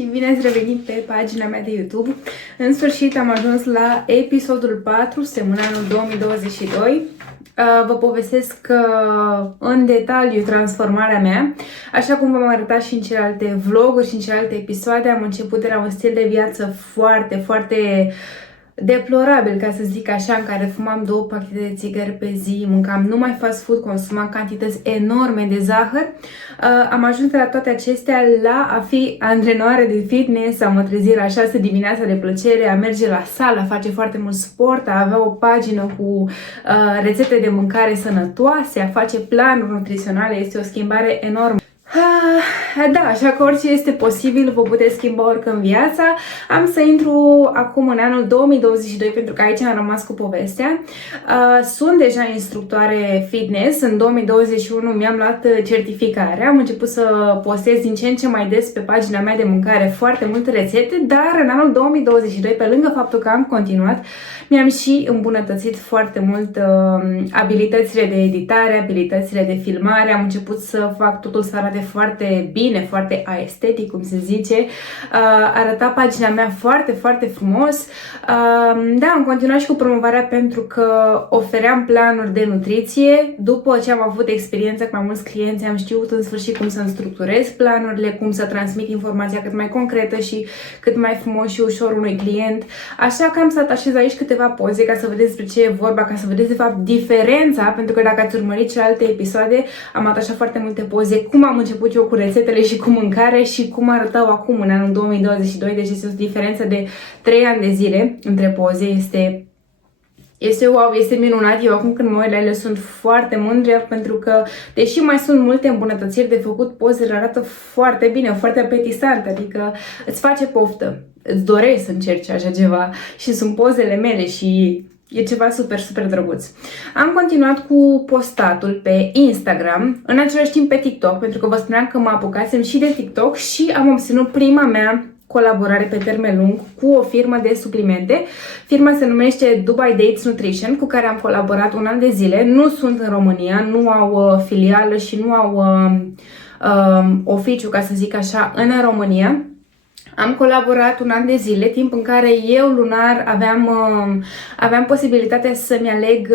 și bine ați revenit pe pagina mea de YouTube. În sfârșit am ajuns la episodul 4, anul 2022. Vă povestesc în detaliu transformarea mea. Așa cum v-am arătat și în celelalte vloguri și în celelalte episoade, am început de la un stil de viață foarte deplorabil, ca să zic așa, în care fumam 2 pachete de țigări pe zi, mâncam numai fast food, consumam cantități enorme de zahăr. Am ajuns de la toate acestea la a fi antrenoare de fitness, a mă trezi la 6 dimineața de plăcere, a merge la sală, a face foarte mult sport, a avea o pagină cu rețete de mâncare sănătoase, a face planuri nutriționale. Este o schimbare enormă. Da, așa că orice este posibil, vă puteți schimba oricând viața. Am să intru acum în anul 2022, pentru că aici am rămas cu povestea. Sunt deja instructoare fitness. În 2021 mi-am luat certificarea. Am început să postez din ce în ce mai des pe pagina mea de mâncare foarte multe rețete, dar în anul 2022, pe lângă faptul că am continuat, mi-am și îmbunătățit foarte mult abilitățile de editare, abilitățile de filmare. Am început să fac totul să arate foarte bine, foarte aestetic, cum se zice. Arăta pagina mea foarte frumos. Da, am continuat și cu promovarea pentru că ofeream planuri de nutriție. După ce am avut experiență cu mai mulți clienți, am știut în sfârșit cum să-mi structurez planurile, cum să transmit informația cât mai concretă și cât mai frumos și ușor unui client. Așa că am să atașez aici câteva poze ca să vedeți despre ce e vorba, ca să vedeți de fapt diferența, pentru că dacă ați urmărit celelalte episoade, am atașat foarte multe poze, cum am început eu cu rețetele și cu mâncare și cum arătau acum în anul 2022, deci este o diferență de 3 ani de zile între poze. Este wow, este minunat. Eu acum când mă uit la ele sunt foarte mândră, pentru că, deși mai sunt multe îmbunătățiri de făcut, pozele arată foarte bine, foarte apetisant, adică îți face poftă, îți dorești să încerci așa ceva și sunt pozele mele și e ceva super drăguț. Am continuat cu postatul pe Instagram, în același timp pe TikTok, pentru că vă spuneam că mă apucasem și de TikTok și am obținut prima mea colaborare pe termen lung cu o firmă de suplimente. Firma se numește Dubai Dates Nutrition, cu care am colaborat un an de zile. Nu sunt în România, nu au filială și nu au oficiu, ca să zic așa, în România. Am colaborat un an de zile, timp în care eu lunar aveam posibilitatea să-mi aleg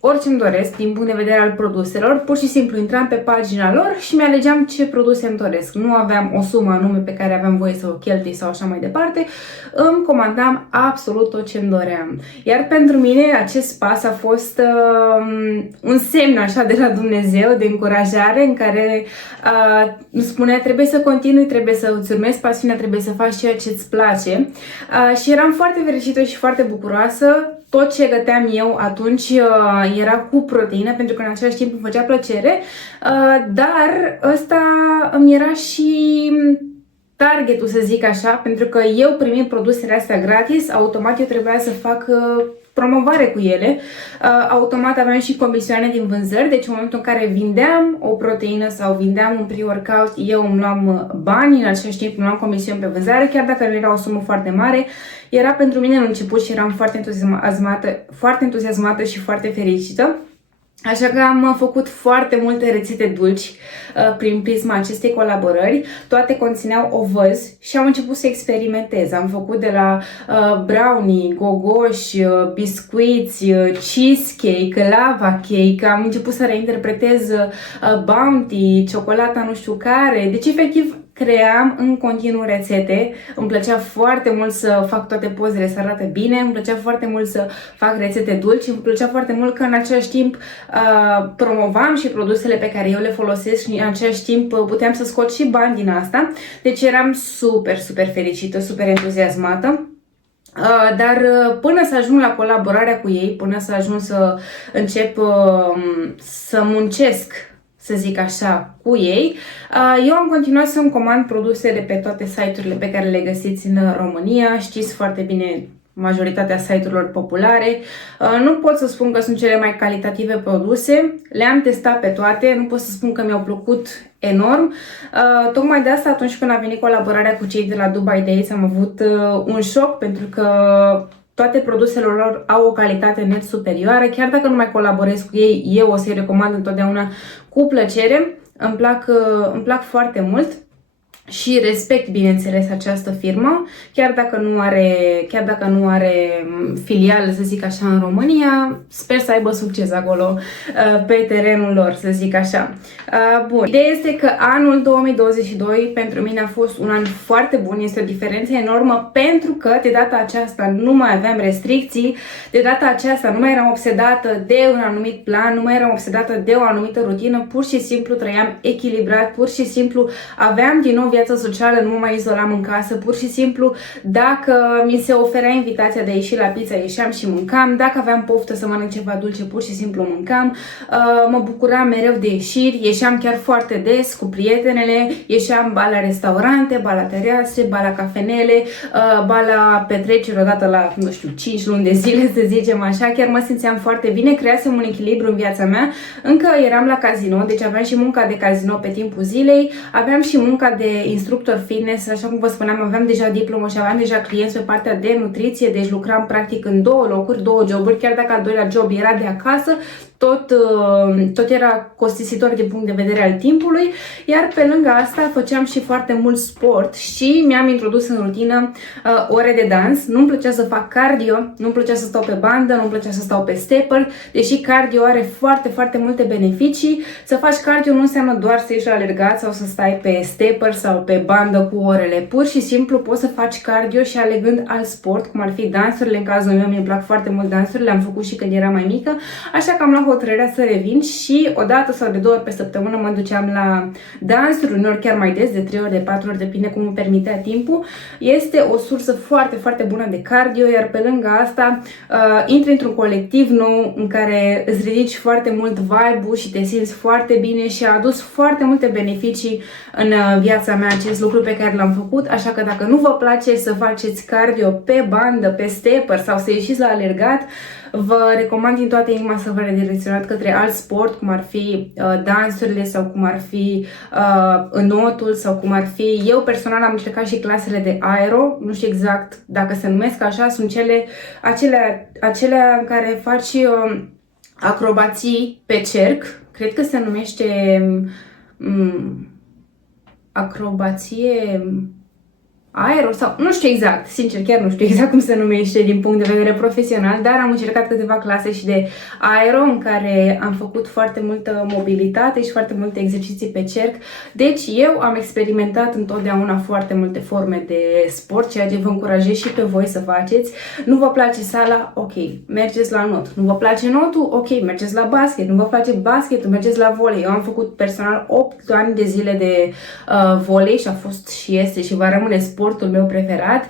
orice îmi doresc din punct de vedere al produselor. Pur și simplu intram pe pagina lor și mi-alegeam ce produse îmi doresc. Nu aveam o sumă anume pe care aveam voie să o cheltui sau așa mai departe. Îmi comandam absolut tot ce îmi doream. Iar pentru mine acest pas a fost un semn așa de la Dumnezeu, de încurajare, în care îmi spunea: trebuie să continui, trebuie să îți urmezi pasiunea, trebuie să faci ceea ce îți place. Și eram foarte fericită și foarte bucuroasă. Tot ce găteam eu atunci era cu proteină, pentru că în același timp îmi făcea plăcere, dar ăsta îmi era și targetul, să zic așa, pentru că eu primind produsele astea gratis, automat eu trebuia să fac promovare cu ele. Automat aveam și comisioane din vânzări, deci în momentul în care vindeam o proteină sau vindeam un pre-workout, eu îmi luam bani, în același timp îmi luam comisiuni pe vânzare, chiar dacă nu era o sumă foarte mare. Era pentru mine în început și eram foarte entuziasmată și foarte fericită. Așa că am făcut foarte multe rețete dulci prin prisma acestei colaborări. Toate conțineau ovăz și am început să experimentez. Am făcut de la brownie, gogoși, biscuiți, cheesecake, lava cake. Am început să reinterpretez Bounty, ciocolata nu știu care. Deci efectiv cream în continuu rețete. Îmi plăcea foarte mult să fac toate pozele să arate bine, îmi plăcea foarte mult să fac rețete dulci, îmi plăcea foarte mult că în același timp promovam și produsele pe care eu le folosesc și în același timp puteam să scot și bani din asta. Deci eram super fericită, super entuziasmată. Dar până să ajung la colaborarea cu ei, până să ajung să încep să muncesc, să zic așa, cu ei, eu am continuat să-mi comand produsele pe toate site-urile pe care le găsiți în România. Știți foarte bine majoritatea site-urilor populare. Nu pot să spun că sunt cele mai calitative produse, le-am testat pe toate, nu pot să spun că mi-au plăcut enorm. Tocmai de asta, atunci când a venit colaborarea cu cei de la Dubai Days, am avut un șoc, pentru că toate produsele lor au o calitate net superioară. Chiar dacă nu mai colaborez cu ei, eu o să-i recomand întotdeauna cu plăcere. Îmi plac foarte mult. și respect, bineînțeles, această firmă, chiar dacă nu are filială, să zic așa, în România, sper să aibă succes acolo, pe terenul lor, să zic așa. Bun, ideea este că anul 2022 pentru mine a fost un an foarte bun, este o diferență enormă pentru că de data aceasta nu mai aveam restricții, de data aceasta nu mai eram obsedată de un anumit plan, nu mai eram obsedată de o anumită rutină, pur și simplu trăiam echilibrat, pur și simplu aveam din nou viața socială, nu mă mai izolam în casă, pur și simplu dacă mi se oferea invitația de a ieși la pizza, ieșeam și mâncam, dacă aveam poftă să mănânc ceva dulce, pur și simplu mâncam, mă bucuram mereu de ieșiri, ieșeam chiar foarte des cu prietenele, ieșeam ba la restaurante, ba la terase, ba la cafenele, ba la petreceri odată la, nu știu, 5 luni de zile, să zicem așa, chiar mă simțeam foarte bine, creasem un echilibru în viața mea, încă eram la casino, deci aveam și munca de casino pe timpul zilei, aveam și munca de instructor fitness, așa cum vă spuneam, aveam deja diplomă și aveam deja clienți pe partea de nutriție, deci lucram practic în două locuri, două joburi, chiar dacă al doilea job era de acasă, tot era costisitor din punct de vedere al timpului, iar pe lângă asta făceam și foarte mult sport și mi-am introdus în rutină ore de dans. Nu-mi plăcea să fac cardio, nu-mi plăcea să stau pe bandă, nu-mi plăcea să stau pe stepper, deși cardio are foarte, foarte multe beneficii. Să faci cardio nu înseamnă doar să ieși la alergat sau să stai pe stepper sau pe bandă cu orele. Pur și simplu poți să faci cardio și alegând alt sport, cum ar fi dansurile. În cazul meu mi-e plac foarte mult dansurile, le-am făcut și când eram mai mică, așa că am luat hotărârea să revin și o dată sau de 2 ori pe săptămână mă duceam la dansuri, uneori chiar mai des, de 3 ori, de 4 ori, depinde cum îmi permitea timpul. Este o sursă foarte, foarte bună de cardio, iar pe lângă asta intri într-un colectiv nou în care îți ridici foarte mult vibe-ul și te simți foarte bine și a adus foarte multe beneficii în viața mea acest lucru pe care l-am făcut, așa că dacă nu vă place să faceți cardio pe bandă, pe stepper sau să ieșiți la alergat, vă recomand din toată inima să vă redirecționați către alt sport, cum ar fi dansurile sau cum ar fi înotul sau cum ar fi... Eu personal am încercat și clasele de aero, nu știu exact dacă se numesc așa, sunt acelea în care faci acrobații pe cerc, cred că se numește acrobație... aero sau nu știu exact, sincer chiar nu știu exact cum se numește din punct de vedere profesional, dar am încercat câteva clase și de aero în care am făcut foarte multă mobilitate și foarte multe exerciții pe cerc. Deci eu am experimentat întotdeauna foarte multe forme de sport, ceea ce vă încurajez și pe voi să faceți. Nu vă place sala? Ok, mergeți la not. Nu vă place notul? Ok, mergeți la basket. Nu vă place basketul? Mergeți la volei. Eu am făcut personal 8 ani de zile de volei și a fost și este și va rămâne sportul meu preferat.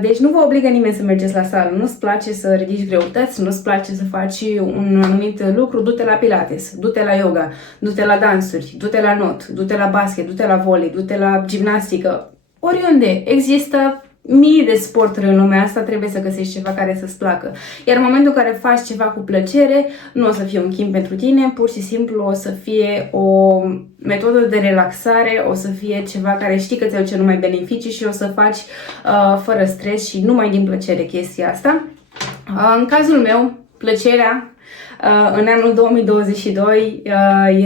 Deci nu vă obligă nimeni să mergeți la sală. Nu-ți place să ridici greutăți, nu-ți place să faci un anumit lucru, du-te la pilates, du-te la yoga, du-te la dansuri, du-te la not, du-te la basket, du-te la volei, du-te la gimnastică. Oriunde există mii de sporturi în lumea asta, trebuie să găsești ceva care să-ți placă. Iar în momentul în care faci ceva cu plăcere, nu o să fie un chin pentru tine, pur și simplu o să fie o metodă de relaxare, o să fie ceva care știi că ți aduce numai beneficii și o să faci fără stres și numai din plăcere chestia asta. În cazul meu, plăcerea în anul 2022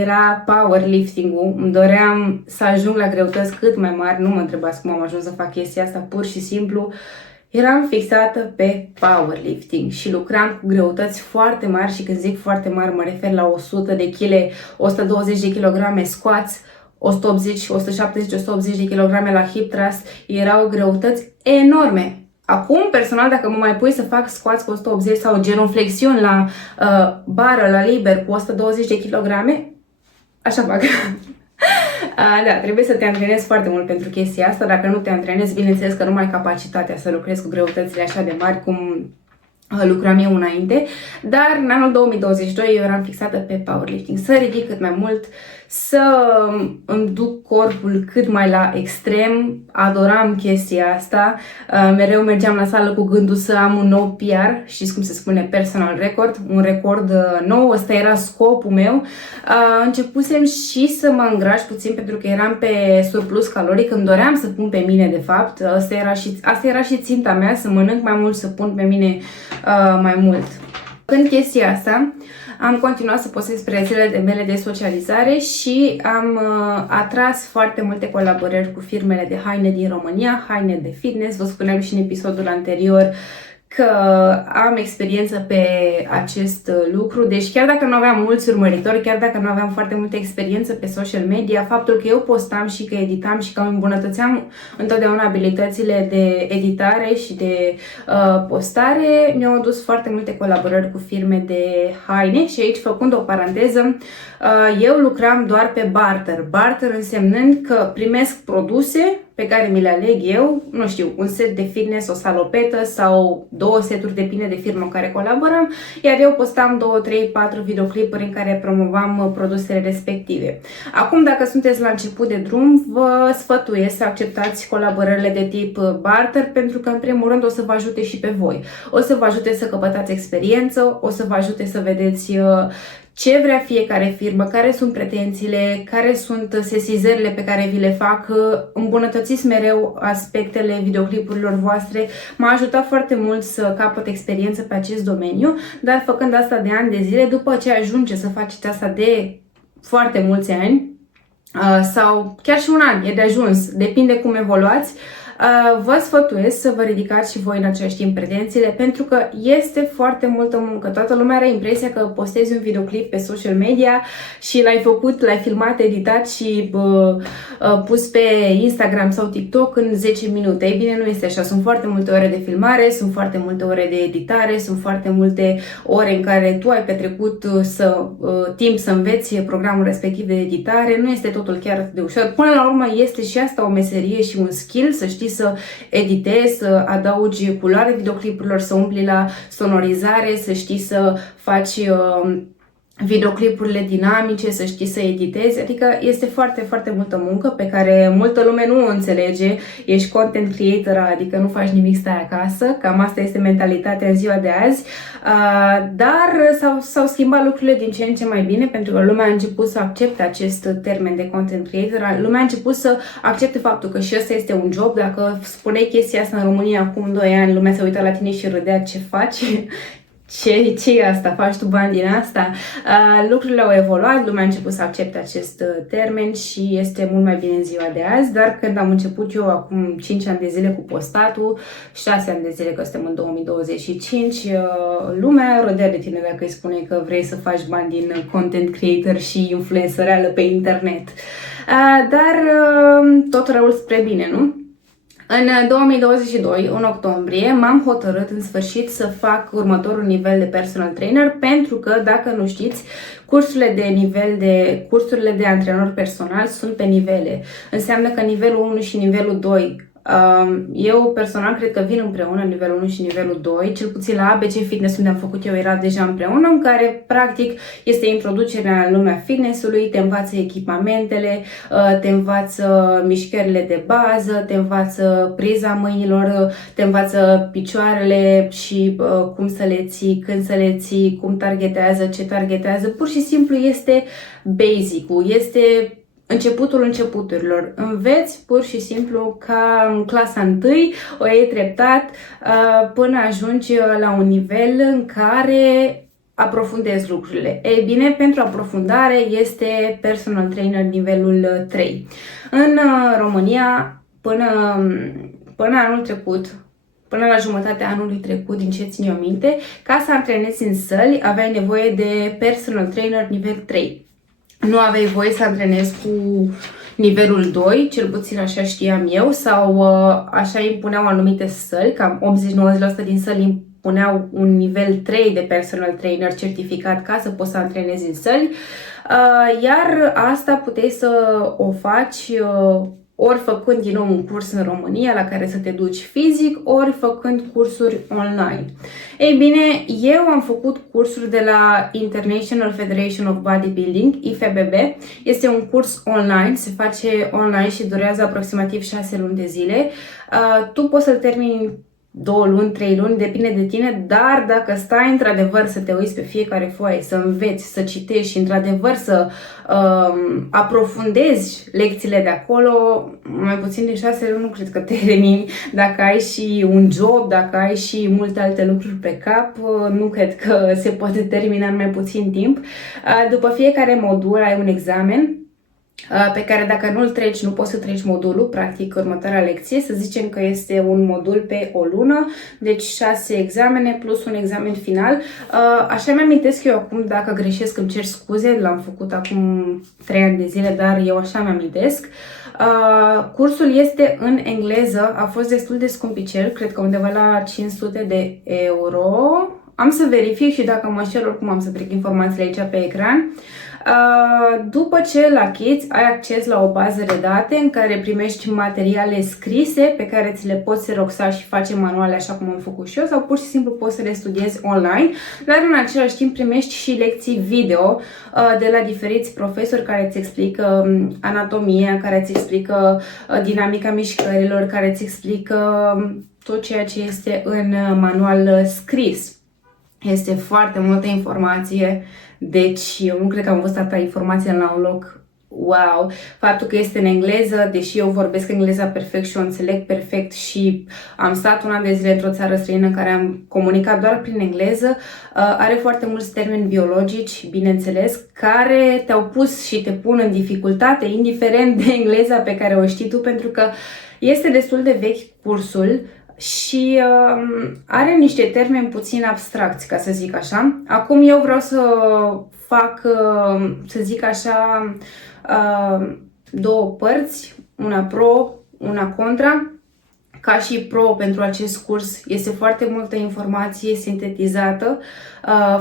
era powerlifting-ul. Îmi doream să ajung la greutăți cât mai mari. Nu mă întrebați cum am ajuns să fac chestia asta, pur și simplu eram fixată pe powerlifting și lucram cu greutăți foarte mari și când zic foarte mari mă refer la 100 de kg, 120 de kg squats, 180, 170, 180 de kg la hip thrust. Erau greutăți enorme. Acum, personal, dacă mă mai pui să fac squats cu 180 sau genuflexiuni la bară, la liber cu 120 de kg, așa fac. Da, trebuie să te antrenezi foarte mult pentru chestia asta. Dacă nu te antrenezi, bineînțeles că nu mai ai capacitatea să lucrezi cu greutățile așa de mari cum lucram eu înainte, dar în anul 2022 eu eram fixată pe powerlifting, să ridic cât mai mult, să îmi duc corpul cât mai la extrem. Adoram chestia asta, mereu mergeam la sală cu gândul să am un nou PR, știți cum se spune, personal record, un record nou, ăsta era scopul meu. Începusem și să mă îngraș puțin pentru că eram pe surplus caloric, îmi doream să pun pe mine de fapt, asta era și ținta mea, să mănânc mai mult, să pun pe mine mai mult. În chestia asta am continuat să postez pe rețelele mele de socializare și am atras foarte multe colaborări cu firmele de haine din România, haine de fitness. Vă spuneam și în episodul anterior că am experiență pe acest lucru, deci chiar dacă nu aveam mulți urmăritori, chiar dacă nu aveam foarte multă experiență pe social media, faptul că eu postam și că editam și că îmi îmbunătățeam întotdeauna abilitățile de editare și de postare, mi-au adus foarte multe colaborări cu firme de haine. Și aici, făcând o paranteză, eu lucram doar pe barter. Barter însemnând că primesc produse pe care mi le aleg eu, nu știu, un set de fitness, o salopetă sau 2 seturi, depinde de firmă în care colaborăm, iar eu postam 2, 3, 4 videoclipuri în care promovam produsele respective. Acum, dacă sunteți la început de drum, vă sfătuiesc să acceptați colaborările de tip barter, pentru că, în primul rând, o să vă ajute și pe voi. O să vă ajute să căpătați experiență, o să vă ajute să vedeți ce vrea fiecare firmă, care sunt pretențiile, care sunt sesizările pe care vi le fac, îmbunătățiți mereu aspectele videoclipurilor voastre. M-a ajutat foarte mult să capăt experiență pe acest domeniu, dar făcând asta de ani de zile, după ce ajunge să faceți asta de foarte mulți ani, sau chiar și un an, e de ajuns, depinde cum evoluați, vă sfătuiesc să vă ridicați și voi în același timp pretențiile, pentru că este foarte multă muncă. Toată lumea are impresia că postezi un videoclip pe social media și l-ai făcut, l-ai filmat, editat și pus pe Instagram sau TikTok în 10 minute. Ei bine, nu este așa. Sunt foarte multe ore de filmare, sunt foarte multe ore de editare, sunt foarte multe ore în care tu ai petrecut timp să înveți programul respectiv de editare. Nu este totul chiar atât de ușor. Până la urmă este și asta o meserie și un skill, să știi să editezi, să adaugi culoare videoclipurilor, să umpli la sonorizare, să știi să faci videoclipurile dinamice, să știi să editezi, adică este foarte, foarte multă muncă pe care multă lume nu o înțelege. Ești content creator, adică nu faci nimic, stai acasă, cam asta este mentalitatea în ziua de azi, dar s-au schimbat lucrurile din ce în ce mai bine, pentru că lumea a început să accepte acest termen de content creator, lumea a început să accepte faptul că și ăsta este un job. Dacă spuneai chestia asta în România acum 2 ani, lumea se uita la tine și râdea: ce faci? Ce e asta? Faci tu bani din asta? Lucrurile au evoluat, lumea a început să accepte acest termen și este mult mai bine în ziua de azi, dar când am început eu acum 5 ani de zile cu postatul, 6 ani de zile că suntem în 2025, lumea râdea de tine dacă îi spune că vrei să faci bani din content creator și influencereală pe internet. Dar tot răul spre bine, nu? În 2022, în octombrie, m-am hotărât în sfârșit să fac următorul nivel de personal trainer, pentru că, dacă nu știți, cursurile de antrenor personal sunt pe nivele. Înseamnă că nivelul 1 și nivelul 2, eu personal cred că vin împreună, nivelul 1 și nivelul 2, cel puțin la ABC Fitness, unde am făcut eu, era deja împreună, în care practic este introducerea în lumea fitnessului, te învață echipamentele, te învață mișcările de bază, te învață priza mâinilor, te învață picioarele și cum să le ții, când să le ții, cum targetează, ce targetează. Pur și simplu este basic-ul, este începutul începuturilor. Înveți pur și simplu ca în clasa 1, o iei treptat până ajungi la un nivel în care aprofundezi lucrurile. Ei bine, pentru aprofundare este personal trainer nivelul 3. În România, până anul trecut, până la jumătatea anului trecut, din ce țin eu minte, ca să antrenezi în săli, aveai nevoie de personal trainer nivel 3. Nu aveai voie să antrenezi cu nivelul 2, cel puțin așa știam eu, sau așa impuneau anumite săli, cam 80-90% din săli impuneau un nivel 3 de personal trainer certificat ca să poți să antrenezi în săli, iar asta puteai să o faci ori făcând din nou un curs în România la care să te duci fizic, ori făcând cursuri online. Ei bine, eu am făcut cursuri de la International Federation of Bodybuilding, IFBB. Este un curs online, se face online și durează aproximativ 6 luni de zile. Tu poți să-l termini 2 luni, 3 luni, depinde de tine, dar dacă stai într-adevăr să te uiți pe fiecare foaie, să înveți, să citești și într-adevăr să aprofundezi lecțiile de acolo, mai puțin de 6 luni nu cred că termini. Dacă ai și un job, dacă ai și multe alte lucruri pe cap, nu cred că se poate termina în mai puțin timp. După fiecare modul ai un examen pe care dacă nu-l treci, nu poți să treci modulul, practic următoarea lecție. Să zicem că este un modul pe o lună, deci 6 examene plus un examen final. Așa mi-amintesc eu acum, dacă greșesc îmi cer scuze, l-am făcut acum 3 ani de zile, dar eu așa mi-amintesc. Cursul este în engleză, a fost destul de scumpicel, cred că undeva la 500 de euro. Am să verific și dacă mă înșel, oricum am să trec informațiile aici pe ecran. După ce îl achizi, ai acces la o bază de date în care primești materiale scrise pe care ți le poți xeroxa și face manuale așa cum am făcut și eu, sau pur și simplu poți să le studiezi online, dar în același timp primești și lecții video de la diferiți profesori care îți explică anatomia, care îți explică dinamica mișcărilor, care îți explică tot ceea ce este în manual scris. Este foarte multă informație, deci eu nu cred că am văzut atâta informație la un loc. Wow! Faptul că este în engleză, deși eu vorbesc engleza perfect și o înțeleg perfect și am stat un an de zile într-o țară străină în care am comunicat doar prin engleză, are foarte mulți termeni biologici, bineînțeles, care te-au pus și te pun în dificultate, indiferent de engleza pe care o știi tu, pentru că este destul de vechi cursul și are niște termeni puțin abstracți, ca să zic așa. Acum eu vreau să fac, să zic așa, două părți, una pro, una contra. Ca și pro pentru acest curs este foarte multă informație sintetizată,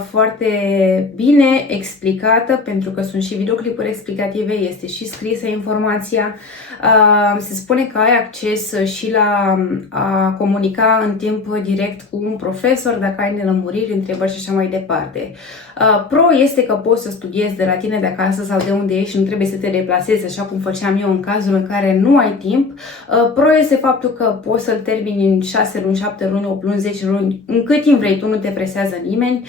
foarte bine explicată, pentru că sunt și videoclipuri explicative, este și scrisă informația. Se spune că ai acces și la a comunica în timp direct cu un profesor dacă ai nelămuriri, întrebări și așa mai departe. Pro este că poți să studiezi de la tine de acasă sau de unde ești și nu trebuie să te deplasezi așa cum făceam eu în cazul în care nu ai timp. Pro este faptul că poți să-l termini în 6 luni, 7 luni, 8 luni, 10 luni, în cât timp vrei tu, nu te presează nimeni.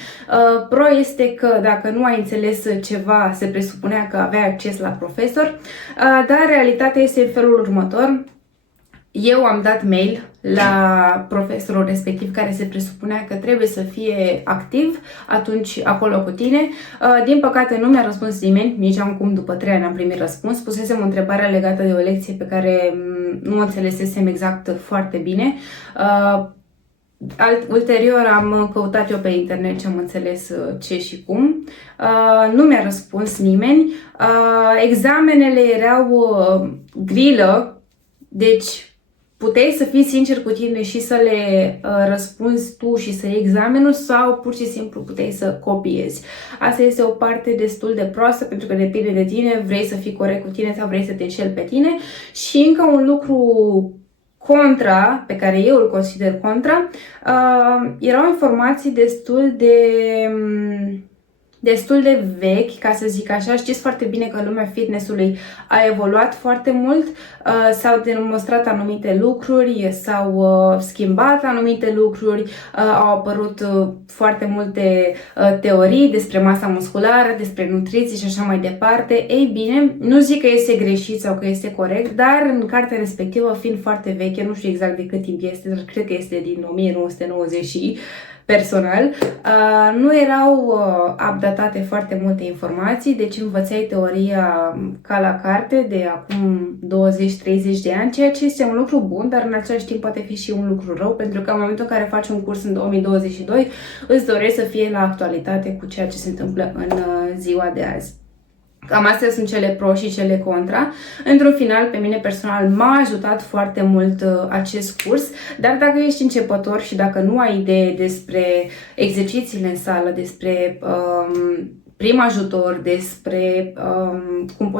Pro este că dacă nu ai înțeles ceva, se presupunea că aveai acces la profesor, dar realitatea este în felul următor. Eu am dat mail la profesorul respectiv care se presupunea că trebuie să fie activ atunci acolo cu tine. Din păcate nu mi-a răspuns nimeni, nici acum după 3 ani am primit răspuns. Pusesem o întrebare legată de o lecție pe care nu o înțelesesem exact foarte bine. Ulterior am căutat eu pe internet și am înțeles ce și cum. Nu mi-a răspuns nimeni. Examenele erau grilă, deci puteai să fii sincer cu tine și să le răspunzi tu și să iei examenul, sau pur și simplu puteai să copiezi. Asta este o parte destul de proastă, pentru că depinde de tine, vrei să fii corect cu tine sau vrei să te înșeli pe tine. Și încă un lucru contra, pe care eu îl consider contra, erau informații destul de vechi, ca să zic așa. Știți foarte bine că lumea fitnessului a evoluat foarte mult, s-au demonstrat anumite lucruri, s-au schimbat anumite lucruri, au apărut foarte multe teorii despre masa musculară, despre nutriție și așa mai departe. Ei bine, nu zic că este greșit sau că este corect, dar în cartea respectivă, fiind foarte veche, nu știu exact de cât timp este, dar cred că este din 1990 și personal, nu erau updatate foarte multe informații, deci învățai teoria ca la carte de acum 20-30 de ani, ceea ce este un lucru bun, dar în același timp poate fi și un lucru rău, pentru că în momentul în care faci un curs în 2022, îți dorești să fie la actualitate cu ceea ce se întâmplă în ziua de azi. Cam astea sunt cele pro și cele contra. Într-un final, pe mine personal m-a ajutat foarte mult acest curs, dar dacă ești începător și dacă nu ai idee despre exercițiile în sală, despre prim ajutor, despre cum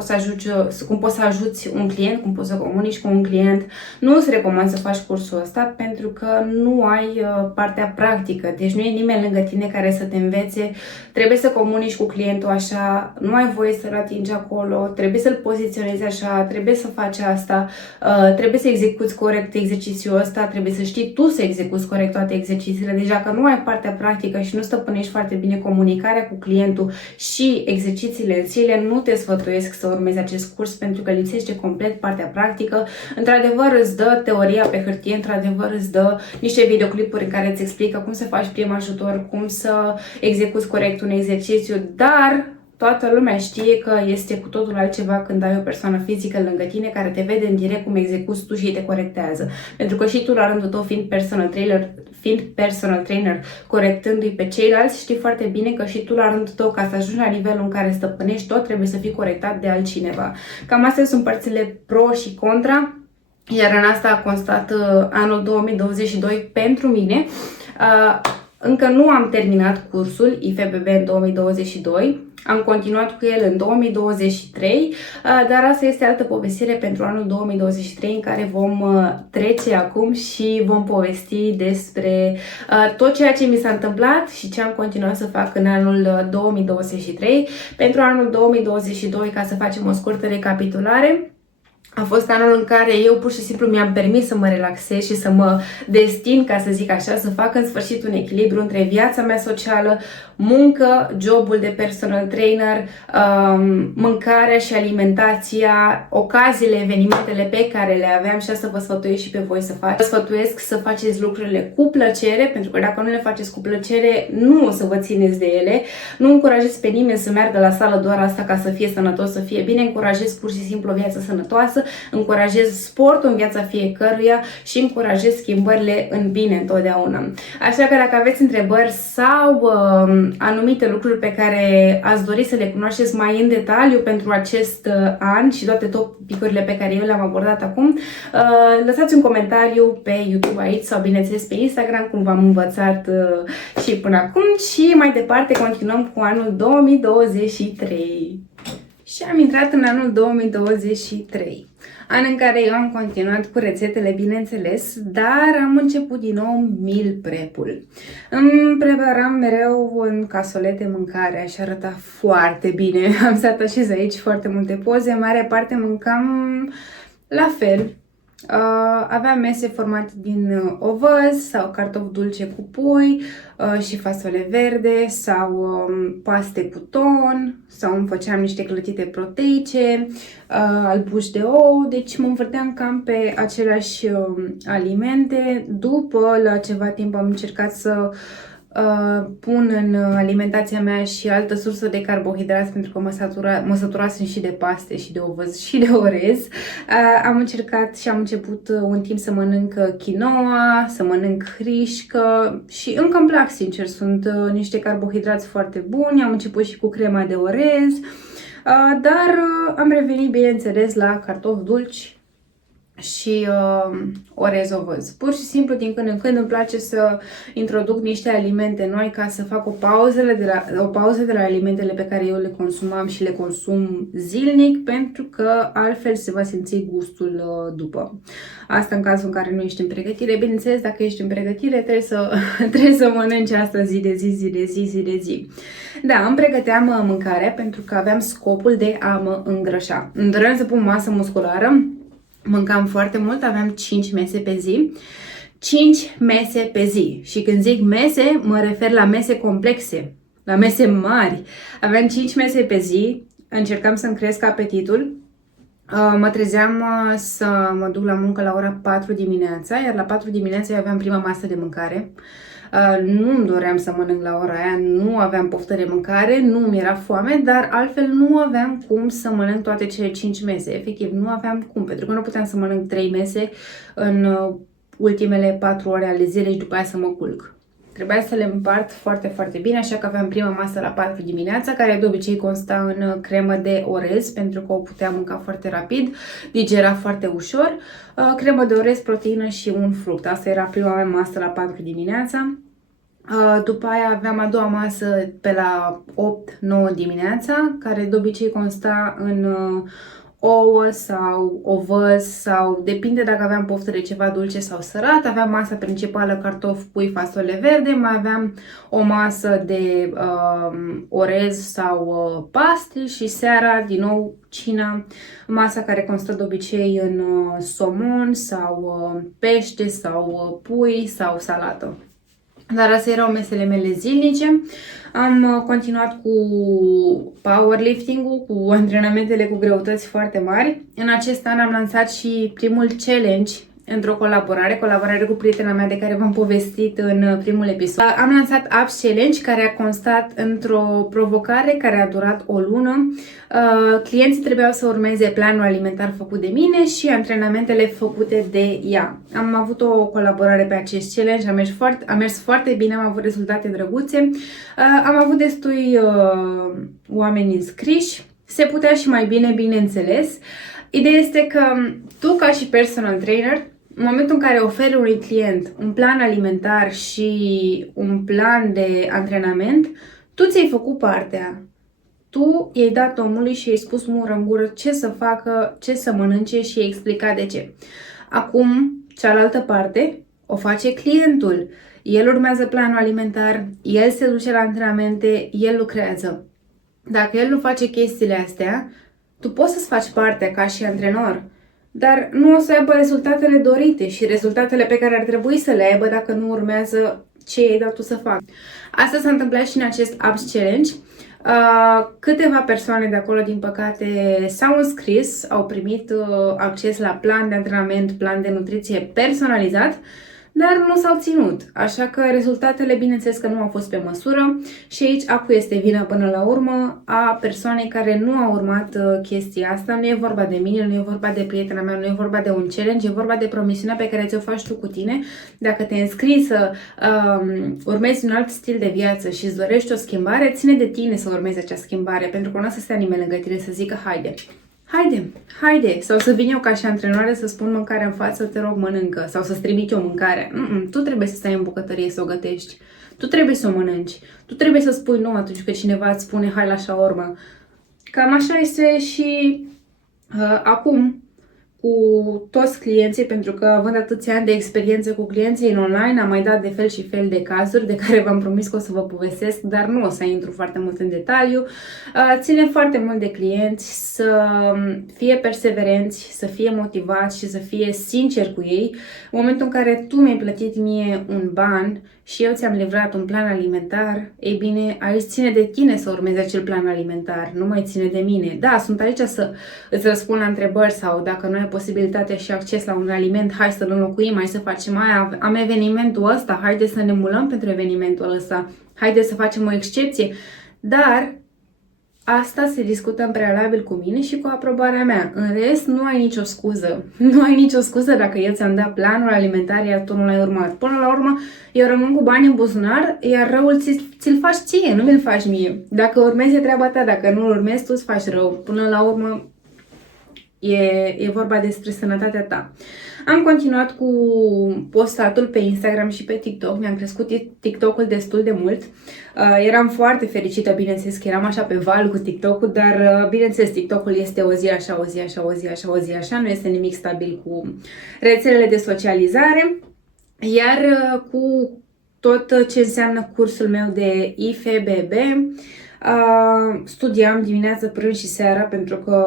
poți să ajuți un client, cum poți să comunici cu un client, nu îți recomand să faci cursul ăsta pentru că nu ai partea practică. Deci nu e nimeni lângă tine care să te învețe, trebuie să comunici cu clientul așa, nu ai voie să-l atingi acolo, trebuie să-l poziționezi așa, trebuie să faci asta, trebuie să execuți corect exercițiul ăsta, trebuie să știi tu să execuți corect toate exercițiile. Deci dacă nu ai partea practică și nu stăpânești foarte bine comunicarea cu clientul și exercițiile în sine, nu te sfătuiesc să urmezi acest curs pentru că lipsește complet partea practică. Într-adevăr îți dă teoria pe hârtie, într-adevăr îți dă niște videoclipuri în care îți explică cum să faci prim ajutor, cum să execuți corect un exercițiu, dar toată lumea știe că este cu totul altceva când ai o persoană fizică lângă tine care te vede în direct cum execuți tu și te corectează. Pentru că și tu la rândul tău, fiind personal trainer, corectându-i pe ceilalți, știi foarte bine că și tu la rândul tău, ca să ajungi la nivelul în care stăpânești tot, trebuie să fii corectat de altcineva. Cam astea sunt părțile pro și contra, iar în asta a constat anul 2022 pentru mine. Încă nu am terminat cursul IFBB în 2022, am continuat cu el în 2023, dar asta este altă povestire pentru anul 2023 în care vom trece acum și vom povesti despre tot ceea ce mi s-a întâmplat și ce am continuat să fac în anul 2023. Pentru anul 2022, ca să facem o scurtă recapitulare, a fost anul în care eu pur și simplu mi-am permis să mă relaxez și să mă destin, ca să zic așa, să fac în sfârșit un echilibru între viața mea socială, muncă, jobul de personal trainer, mâncarea și alimentația, ocaziile, evenimentele pe care le aveam și asta vă sfătuiesc și pe voi să faceți. Vă sfătuiesc să faceți lucrurile cu plăcere, pentru că dacă nu le faceți cu plăcere, nu o să vă țineți de ele. Nu încurajez pe nimeni să meargă la sală doar asta ca să fie sănătos, să fie bine. Încurajez pur și simplu o viață sănătoasă, încurajez sportul în viața fiecăruia și încurajez schimbările în bine întotdeauna. Așa că dacă aveți întrebări sau anumite lucruri pe care ați dori să le cunoașteți mai în detaliu pentru acest an și toate topicurile pe care eu le-am abordat acum, lăsați un comentariu pe YouTube aici sau bineînțeles pe Instagram, cum v-am învățat și până acum, și mai departe continuăm cu anul 2023. Și am intrat în anul 2023, an în care eu am continuat cu rețetele, bineînțeles, dar am început din nou meal prep-ul. Îmi preparam mereu în casolete mâncarea și arăta foarte bine. Am să atașez aici foarte multe poze, în mare parte mâncam la fel. Aveam mese formate din ovăz sau cartofi dulce cu pui și fasole verde sau paste cu ton sau îmi făceam niște clătite proteice, albuși de ou, deci mă învârteam cam pe aceleași alimente. După, la ceva timp, am încercat să pun în alimentația mea și altă sursă de carbohidrați pentru că mă săturasem și de paste și de ovăz și de orez. Am încercat și am început un timp să mănânc quinoa, să mănânc hrișcă și încă îmi plac, sincer, sunt niște carbohidrați foarte buni. Am început și cu crema de orez, dar am revenit, bineînțeles, la cartofi dulci și orez ovăz. Pur și simplu, din când în când îmi place să introduc niște alimente noi ca să fac o pauză de la alimentele pe care eu le consumam și le consum zilnic, pentru că altfel se va simți gustul după. Asta în cazul în care nu ești în pregătire. Bineînțeles, dacă ești în pregătire, trebuie să mănânci asta zi de zi. Da, îmi pregăteam mâncarea pentru că aveam scopul de a mă îngrășa. Îmi doream să pun masă musculară. Mâncam foarte mult, aveam 5 mese pe zi. 5 mese pe zi. Și când zic mese, mă refer la mese complexe, la mese mari. Aveam 5 mese pe zi, încercam să-mi cresc apetitul. Mă trezeam să mă duc la muncă la ora 4 dimineața, iar la 4 dimineața eu aveam prima masă de mâncare. Nu-mi doream să mănânc la ora aia, nu aveam poftă de mâncare, nu mi era foame, dar altfel nu aveam cum să mănânc toate cele 5 mese. Efectiv, nu aveam cum, pentru că nu puteam să mănânc 3 mese în ultimele 4 ore ale zilei și după aia să mă culc. Trebuia să le împart foarte, foarte bine, așa că aveam prima masă la 4 dimineața, care de obicei consta în cremă de orez, pentru că o puteam mânca foarte rapid, digera foarte ușor, cremă de orez, proteină și un fruct. Asta era prima mea masă la 4 dimineața. După aia aveam a doua masă pe la 8-9 dimineața, care de obicei consta în ouă sau ovăz sau depinde dacă aveam poftă de ceva dulce sau sărat. Aveam masa principală, cartofi, pui, fasole verde, mai aveam o masă de orez sau paste și seara din nou cina, masa care constă de obicei în somon sau pește sau pui sau salată. Dar astea erau mesele mele zilnice. Am continuat cu powerlifting-ul, cu antrenamentele cu greutăți foarte mari. În acest an am lansat și primul challenge într-o colaborare cu prietena mea de care v-am povestit în primul episod. Am lansat Abs Challenge, care a constat într-o provocare care a durat o lună. Clienții trebuiau să urmeze planul alimentar făcut de mine și antrenamentele făcute de ea. Am avut o colaborare pe acest challenge, a mers foarte bine, am avut rezultate drăguțe. Am avut destui oameni înscriși, se putea și mai bine, bineînțeles. Ideea este că tu, ca și personal trainer, în momentul în care oferi unui client un plan alimentar și un plan de antrenament, tu ți-ai făcut partea. Tu i-ai dat omului și i-ai spus mură în gură ce să facă, ce să mănânce și i-ai explicat de ce. Acum, cealaltă parte o face clientul. El urmează planul alimentar, el se duce la antrenamente, el lucrează. Dacă el nu face chestiile astea, tu poți să-ți faci partea ca și antrenor, dar nu o să aibă rezultatele dorite și rezultatele pe care ar trebui să le aibă dacă nu urmează ce i-ai dat tu să facă. Asta s-a întâmplat și în acest Abs Challenge. Câteva persoane de acolo, din păcate, s-au înscris, au primit acces la plan de antrenament, plan de nutriție personalizat, dar nu s-au ținut, așa că rezultatele, bineînțeles că nu au fost pe măsură și aici a cui este vina până la urmă? A persoanei care nu a urmat chestia asta. Nu e vorba de mine, nu e vorba de prietena mea, nu e vorba de un challenge, e vorba de promisiunea pe care ți-o faci tu cu tine. Dacă te înscrii să urmezi un alt stil de viață și îți dorești o schimbare, ține de tine să urmezi acea schimbare, pentru că nu o să stea nimeni lângă tine să zică haide, sau să vin eu ca și antrenoare să spun mâncarea în față, te rog mănâncă, sau să-ți trimit eu mâncare. Tu trebuie să stai în bucătărie să o gătești, tu trebuie să o mănânci, tu trebuie să spui nu atunci când cineva îți spune hai la shawarma. Cam așa este și acum cu toți clienții, pentru că având atâția ani de experiență cu clienții în online, am mai dat de fel și fel de cazuri de care v-am promis că o să vă povestesc, dar nu o să intru foarte mult în detaliu. Ține foarte mult de clienți să fie perseverenți, să fie motivați și să fie sinceri cu ei. În momentul în care tu mi-ai plătit mie un ban și eu ți-am livrat un plan alimentar, ei bine, aici ține de tine să urmezi acel plan alimentar, nu mai ține de mine. Da, sunt aici să îți răspund la întrebări sau dacă nu ai posibilitatea și acces la un aliment, hai să-l înlocuim, hai să facem aia, am evenimentul ăsta, haide să ne mulăm pentru evenimentul ăsta, haide să facem o excepție, dar asta se discută în prealabil cu mine și cu aprobarea mea. În rest, nu ai nicio scuză. Nu ai nicio scuză dacă eu ți-am dat planul alimentar, iar tu nu l-ai urmat. Până la urmă, eu rămân cu bani în buzunar, iar răul ți-l faci ție, nu mi-l faci mie. Dacă urmezi, e treaba ta. Dacă nu-l urmezi, tu îți faci rău. Până la urmă, e vorba despre sănătatea ta. Am continuat cu postatul pe Instagram și pe TikTok. Mi-am crescut TikTok-ul destul de mult. Eram foarte fericită, bineînțeles că eram așa pe val cu TikTok-ul, dar bineînțeles TikTok-ul este o zi așa, o zi așa, o zi așa, o zi așa. Nu este nimic stabil cu rețelele de socializare. Iar cu tot ce înseamnă cursul meu de IFBB, studiam dimineață, prânz și seara, pentru că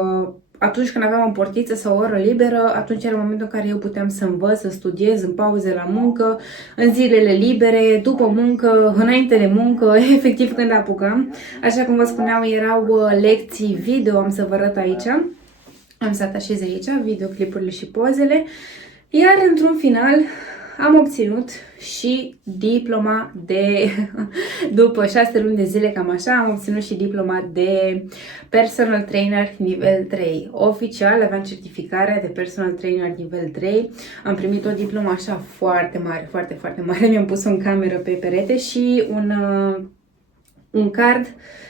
atunci când aveam o portiță sau o oră liberă, atunci era momentul în care eu puteam să învăț, să studiez în pauze la muncă, în zilele libere, după muncă, înainte de muncă, efectiv când apucam. Așa cum vă spuneam, erau lecții video, am să vă arăt aici. Am să atașez aici videoclipurile și pozele. Iar într-un final am obținut și diploma de, după 6 luni de zile, cam așa, am obținut și diploma de personal trainer nivel 3. Oficial aveam certificarea de personal trainer nivel 3. Am primit o diplomă așa foarte mare, foarte, foarte mare. Mi-am pus-o în cameră pe perete și un card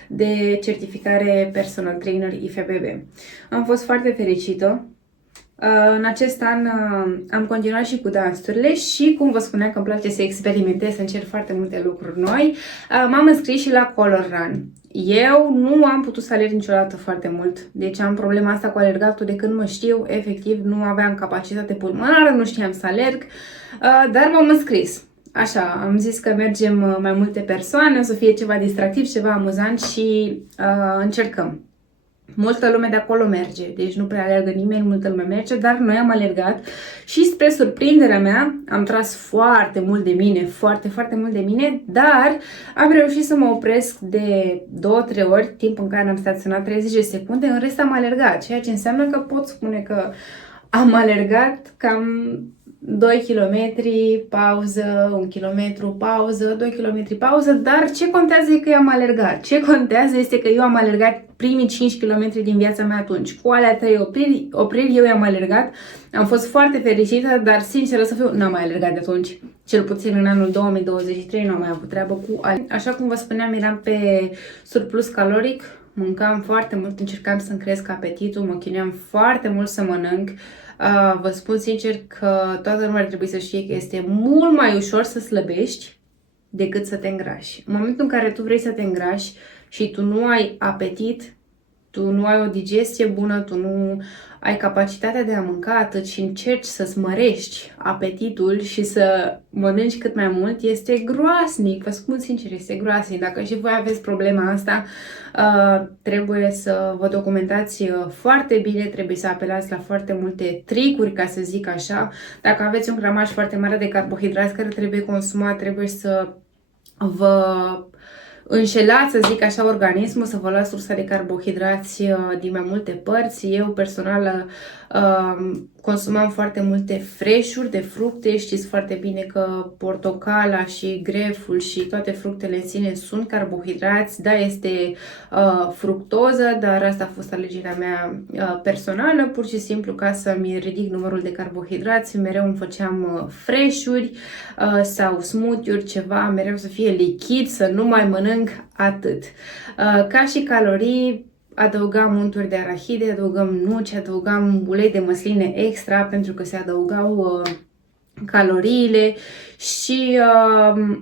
de certificare personal trainer IFBB. Am fost foarte fericită. În acest an am continuat și cu dansurile și, cum vă spuneam, că îmi place să experimentez, să încerc foarte multe lucruri noi, m-am înscris și la Color Run. Eu nu am putut să alerg niciodată foarte mult, deci am problema asta cu alergatul de când mă știu, efectiv nu aveam capacitate pulmonară, nu știam să alerg, dar m-am înscris. Așa, am zis că mergem mai multe persoane, o să fie ceva distractiv, ceva amuzant și încercăm. Multă lume de acolo merge, deci nu prea alergă nimeni, multă lume merge, dar noi am alergat și spre surprinderea mea am tras foarte mult de mine, foarte mult de mine, dar am reușit să mă opresc de 2-3 ori, timp în care am staționat 30 de secunde, în rest am alergat, ceea ce înseamnă că pot spune că am alergat cam 2 km, pauză, 1 km, pauză, 2 km, pauză, dar ce contează e că eu am alergat. Ce contează este că eu am alergat primii 5 km din viața mea atunci. Cu alea 3 opriri eu i-am alergat. Am fost foarte fericită, dar sinceră să fiu, n-am mai alergat de atunci. Cel puțin în anul 2023 nu am mai avut treabă cu alea. Așa cum vă spuneam, eram pe surplus caloric. Mâncam foarte mult, încercam să-mi cresc apetitul, mă chinuiam foarte mult să mănânc. Vă spun sincer că toată lumea ar trebui să știe că este mult mai ușor să slăbești decât să te îngrași. În momentul în care tu vrei să te îngrași și tu nu ai apetit, tu nu ai o digestie bună, tu nu ai capacitatea de a mânca atât și încerci să-ți mărești apetitul și să mănânci cât mai mult, este groasnic, vă spun sincer, este groasnic. Dacă și voi aveți problema asta, trebuie să vă documentați foarte bine, trebuie să apelați la foarte multe tricuri, ca să zic așa. Dacă aveți un gramaj foarte mare de carbohidrați care trebuie consumat, trebuie să vă înșelați, să zic așa, organismul, să vă luați sursa de carbohidrați din mai multe părți. Eu personal consumam foarte multe freșuri de fructe. Știți foarte bine că portocala și greful și toate fructele în sine sunt carbohidrați. Da, este fructoză, dar asta a fost alegerea mea personală, pur și simplu ca să-mi ridic numărul de carbohidrați. Mereu îmi făceam freșuri sau smoothie-uri, ceva, mereu să fie lichid, să nu mai mănânc atât. Ca și calorii, adăugam unturi de arahide, adăugam nuci, adăugam ulei de măsline extra pentru că se adăugau caloriile și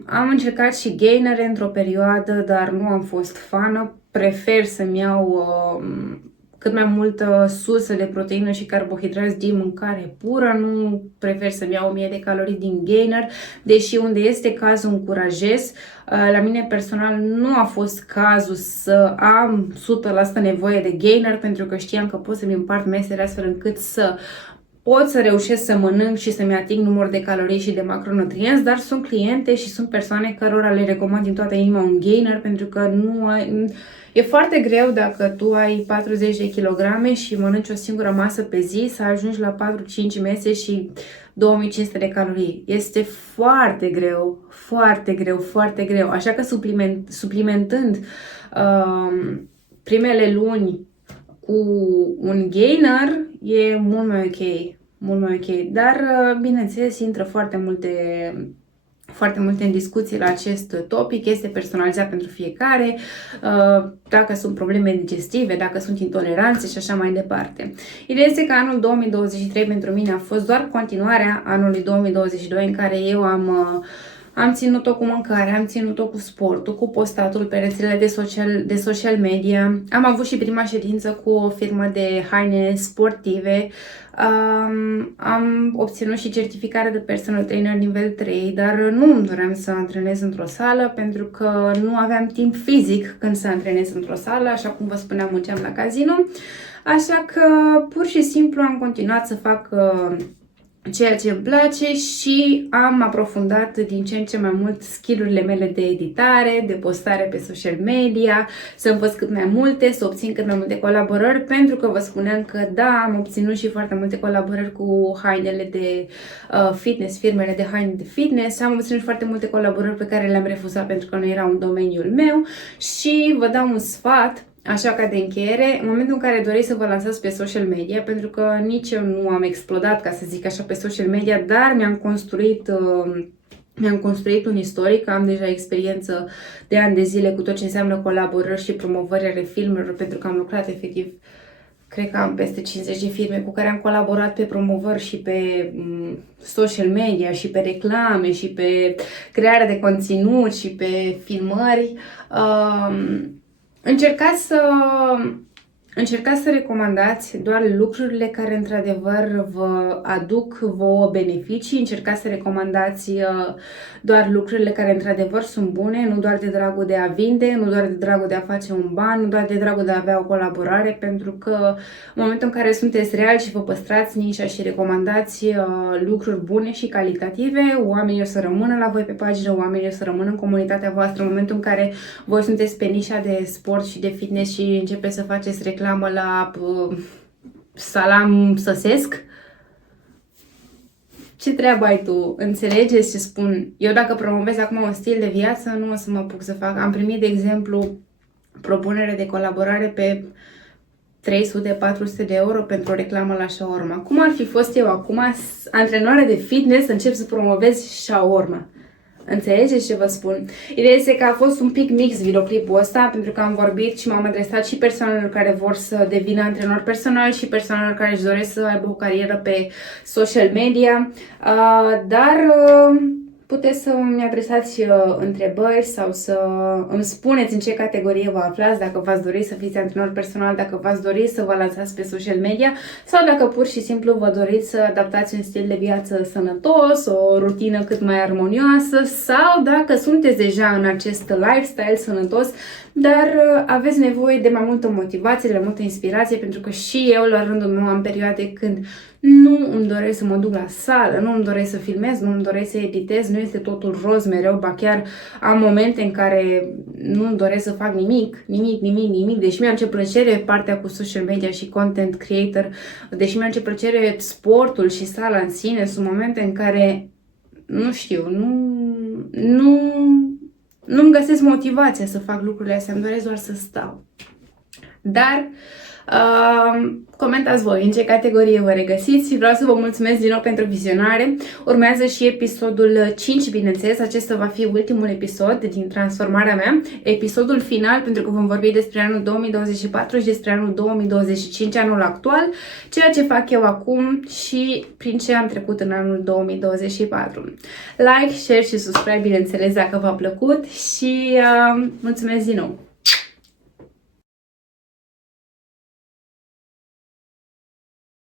am încercat și gainere într-o perioadă, dar nu am fost fană. Prefer să-mi iau cât mai multă sursă de proteină și carbohidrați din mâncare pură, nu prefer să-mi iau 1000 de calorii din gainer, deși unde este cazul încurajez. La mine personal nu a fost cazul să am 100% nevoie de gainer, pentru că știam că pot să-mi împart mesele astfel încât să pot să reușesc să mănânc și să-mi ating număr de calorii și de macronutrienți, dar sunt cliente și sunt persoane cărora le recomand din toată inima un gainer, pentru că nu ai... E foarte greu dacă tu ai 40 de kilograme și mănânci o singură masă pe zi să ajungi la 4-5 mese și 2500 de calorii. Este foarte greu, foarte greu. Așa că suplimentând primele luni cu un gainer e mult mai ok. Dar, bineînțeles, intră foarte multe în discuții la acest topic, este personalizat pentru fiecare, dacă sunt probleme digestive, dacă sunt intoleranțe și așa mai departe. Ideea este că anul 2023 pentru mine a fost doar continuarea anului 2022 în care eu am ținut-o cu mâncare, am ținut-o cu sportul, cu postatul pe rețelele de social media. Am avut și prima ședință cu o firmă de haine sportive. Am obținut și certificare de personal trainer nivel 3, dar nu îmi doream să antrenez într-o sală pentru că nu aveam timp fizic când să antrenez într-o sală, așa cum vă spuneam, munceam la casino. Așa că pur și simplu am continuat să fac ceea ce îmi place și am aprofundat din ce în ce mai mult skill-urile mele de editare, de postare pe social media, să învăț cât mai multe, să obțin cât mai multe colaborări, pentru că vă spuneam că da, am obținut și foarte multe colaborări cu hainele de fitness, firmele de haine de fitness, am obținut foarte multe colaborări pe care le-am refuzat pentru că nu era un domeniul meu și vă dau un sfat. Așa că de încheiere, în momentul în care doriți să vă lansați pe social media, pentru că nici eu nu am explodat, ca să zic așa, pe social media, dar mi-am construit un istoric, am deja experiență de ani de zile cu tot ce înseamnă colaborări și promovări ale filmelor, pentru că am lucrat efectiv cred că am peste 50 de firme cu care am colaborat pe promovări și pe social media și pe reclame și pe crearea de conținut și pe filmări. Încercați să recomandați doar lucrurile care într-adevăr vă aduc vouă beneficii, încercați să recomandați doar lucrurile care într-adevăr sunt bune, nu doar de dragul de a vinde, nu doar de dragul de a face un ban, nu doar de dragul de a avea o colaborare, pentru că în momentul în care sunteți reali și vă păstrați nișa și recomandați lucruri bune și calitative, oamenii o să rămână la voi pe pagină, oamenii o să rămână în comunitatea voastră. În momentul în care voi sunteți pe nișa de sport și de fitness și începeți să faceți reclamă la salam săsesc, ce treabă ai tu? Înțelegeți ce spun? Eu dacă promovez acum un stil de viață, nu o să mă apuc să fac. Am primit, de exemplu, propunere de colaborare pe 300-400 de euro pentru o reclamă la shawarma. Cum ar fi fost eu acum, antrenoare de fitness, să încep să promovez shawarma? Înțelegeți ce vă spun? Ideea este că a fost un pic mix videoclipul ăsta, pentru că am vorbit și m-am adresat și persoanelor care vor să devină antrenori personal și persoanelor care își doresc să aibă o carieră pe social media, dar puteți să îmi adresați întrebări sau să îmi spuneți în ce categorie vă aflați, dacă v-ați dori să fiți antrenor personal, dacă v-ați dori să vă lansați pe social media sau dacă pur și simplu vă doriți să adaptați un stil de viață sănătos, o rutină cât mai armonioasă sau dacă sunteți deja în acest lifestyle sănătos, dar aveți nevoie de mai multă motivație, de mai multă inspirație, pentru că și eu la rândul meu am perioade când nu îmi doresc să mă duc la sală, nu îmi doresc să filmez, nu îmi doresc să editez, nu este totul roz mereu, ba chiar am momente în care nu îmi doresc să fac nimic, deși mi-am ce plăcere partea cu social media și content creator, deși mi-am ce plăcere sportul și sala în sine, sunt momente în care, nu știu, nu-mi găsesc motivația să fac lucrurile astea, îmi doresc doar să stau. Dar comentați voi în ce categorie vă regăsiți și vreau să vă mulțumesc din nou pentru vizionare. Urmează și episodul 5, bineînțeles, acesta va fi ultimul episod din transformarea mea, episodul final, pentru că vom vorbi despre anul 2024 și despre anul 2025, anul actual, ceea ce fac eu acum și prin ce am trecut în anul 2024. Like, share și subscribe, bineînțeles, dacă v-a plăcut și mulțumesc din nou!